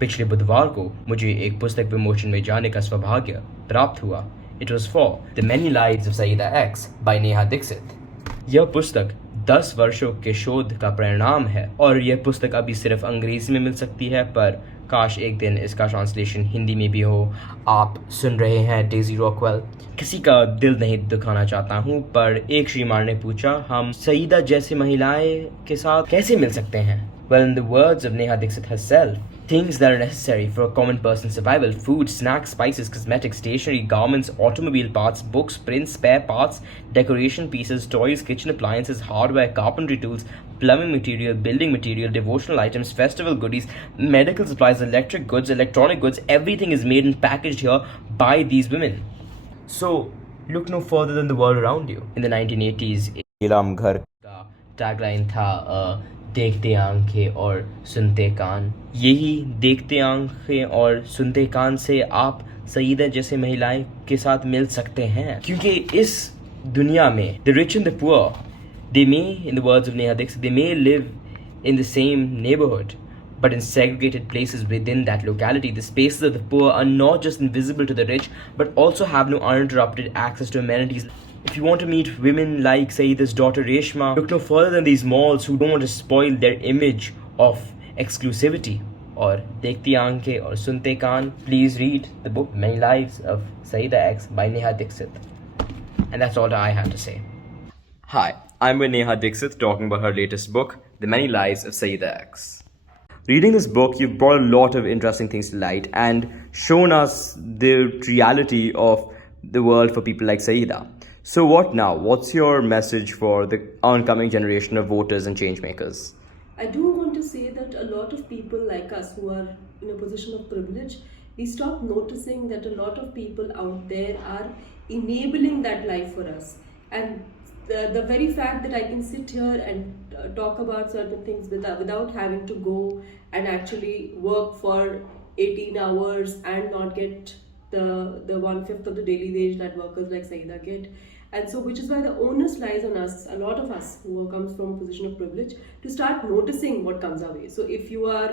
पिछले बुधवार को मुझे एक पुस्तक विमोचन में जाने का सौभाग्य प्राप्त हुआ। It was for the many lives of Syeda X by Neha Dikshit. यह पुस्तक 10 वर्षों के शोध का परिणाम है और यह पुस्तक अभी सिर्फ अंग्रेजी में मिल सकती है, पर काश एक दिन इसका ट्रांसलेशन हिंदी में भी हो। आप सुन रहे हैं डेजी रॉकवेल। किसी का दिल नहीं दुखाना चाहता हूँ, पर एक श्रीमान ने पूछा, हम सईदा जैसी महिलाएं के साथ कैसे मिल सकते हैं? Well, in the words of Neha Dixit herself, things that are necessary for a common person's survival: food, snacks, spices, cosmetics, stationery, garments, automobile parts, books, prints, spare parts, decoration pieces, toys, kitchen appliances, hardware, carpentry tools, plumbing material, building material, devotional items, festival goodies, medical supplies, electric goods, electronic goods, everything is made and packaged here by these women. So, look no further than the world around you. In the 1980s, नीलाम घर का tagline था देखते आंखें और सुनते कान। यही देखते आंखें और सुनते कान से आप सईदा जैसे महिलाएं के साथ मिल सकते हैं, क्योंकि इस दुनिया में the rich and the poor, they may, in the words of Neha Dikshit, they may live in the same neighborhood, but in segregated places within that locality. The spaces of the poor are not just invisible to the rich, but also have no uninterrupted access to amenities. If you want to meet women like Saida's daughter Reshma, look no further than these malls who don't want to spoil their image of exclusivity. Or Dekhti Aankhein or Sunte Kaan. Please read the book Many Lives of Syeda X by Neha Dixit. And that's all I have to say. Hi, I'm with Neha Dixit talking about her latest book, The Many Lives of Syeda X. Reading this book, you've brought a lot of interesting things to light and shown us the reality of the world for people like Syeda. So what now? What's your message for the oncoming generation of voters and change makers? I do want to say that a lot of people like us who are in a position of privilege, we stop noticing that a lot of people out there are enabling that life for us. And the very fact that I can sit here and talk about certain things without having to go and actually work for 18 hours and not get the 1/5 of the daily wage that workers like Syeda get. And so, which is why the onus lies on us, a lot of us who comes from a position of privilege, to start noticing what comes our way. So if you are,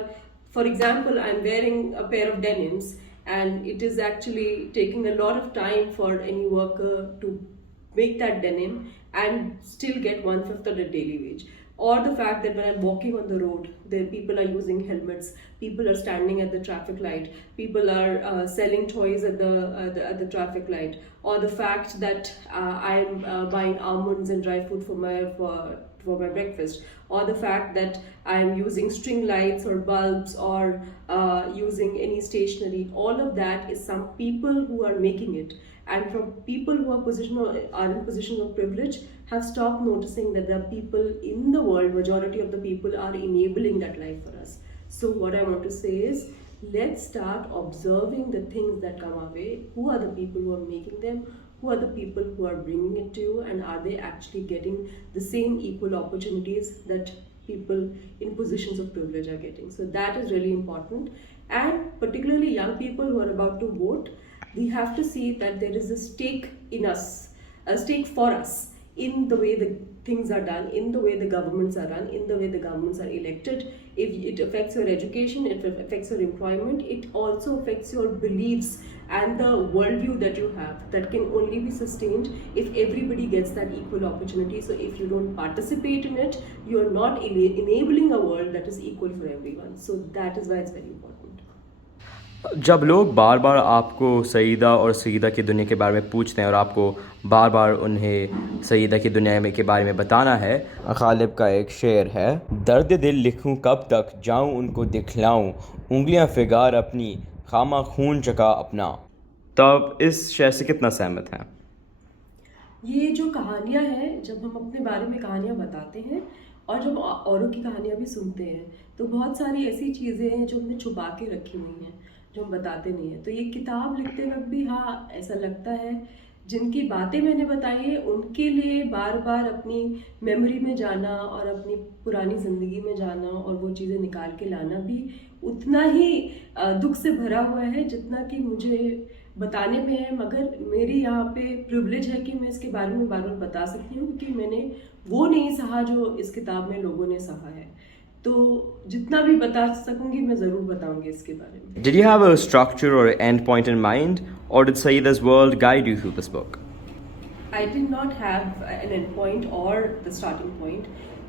for example, I'm wearing a pair of denims and it is actually taking a lot of time for any worker to make that denim and still get 1/5 of the daily wage. Or the fact that when I'm walking on the road, people are using helmets, people are standing at the traffic light, people are selling toys at the traffic light, or the fact that I'm buying almonds and dry fruit for my breakfast, or the fact that I'm using string lights or bulbs or using any stationery. All of that is some people who are making it. And from people who are in positions of privilege have stopped noticing that the people in the world, majority of the people, are enabling that life for us. So what I want to say is, let's start observing the things that come our way. Who are the people who are making them? Who are the people who are bringing it to you? And are they actually getting the same equal opportunities that people in positions of privilege are getting? So that is really important. And particularly young people who are about to vote, we have to see that there is a stake in us, a stake for us in the way the things are done, in the way the governments are run, in the way the governments are elected. If it affects your education, it affects your employment, it also affects your beliefs and the worldview that you have, that can only be sustained if everybody gets that equal opportunity. So if you don't participate in it, you are not enabling a world that is equal for everyone. So that is why it's very important. जब लोग बार बार आपको सईदा और सईदा की दुनिया के बारे में पूछते हैं और आपको बार बार उन्हें सईदा की दुनिया के बारे में बताना है, गालिब का एक शेर है, दर्द दिल लिखूं कब तक, जाऊं उनको दिखलाऊं, उंगलियां फिगार अपनी, खामा खून चका अपना। तब इस शेर से कितना सहमत हैं? ये जो कहानियाँ हैं, जब हम अपने बारे में कहानियाँ बताते हैं और जब औरों की कहानियाँ भी सुनते हैं, तो बहुत सारी ऐसी चीज़ें हैं जो हमने छुपा के रखी हुई हैं, जो हम बताते नहीं हैं। तो ये किताब लिखते वक्त भी हाँ ऐसा लगता है, जिनकी बातें मैंने बताई है उनके लिए बार बार अपनी मेमोरी में जाना और अपनी पुरानी ज़िंदगी में जाना और वो चीज़ें निकाल के लाना भी उतना ही दुख से भरा हुआ है जितना कि मुझे बताने में है। मगर मेरी यहाँ पे प्रिविलेज है कि मैं इसके बारे में बार बार बता सकती हूँ, क्योंकि मैंने वो नहीं सहा जो इस किताब में लोगों ने सहा है। तो जितना भी बता सकूंगी मैं ज़रूर बताऊंगी इसके बारे में. Did you have a structure or end point in mind, or did Saida's world guide you through this book? I did not have an endpoint or the starting point.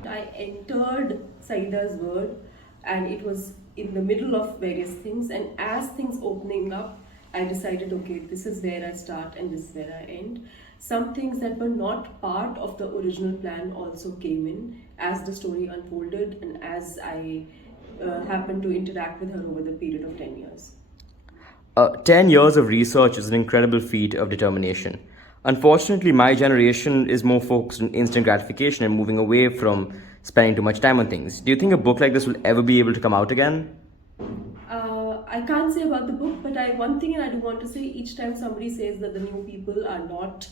I entered Saida's world and it was in the middle of various things, and as things opening up, I decided, okay, this is where I start and this is where I end. Some things that were not part of the original plan also came in as the story unfolded and as I happened to interact with her over the period of 10 years. 10 years of research is an incredible feat of determination. Unfortunately, my generation is more focused on instant gratification and moving away from spending too much time on things. Do you think a book like this will ever be able to come out again? I can't say about the book, but one thing I do want to say: each time somebody says that the new people are not,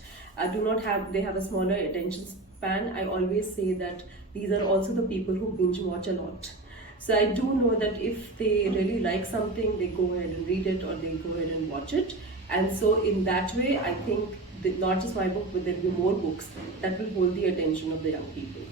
do not have, they have a smaller attention span, I always say that these are also the people who binge watch a lot. So I do know that if they really like something, they go ahead and read it or they go ahead and watch it. And so in that way, I think that not just my book, but there will be more books that will hold the attention of the young people.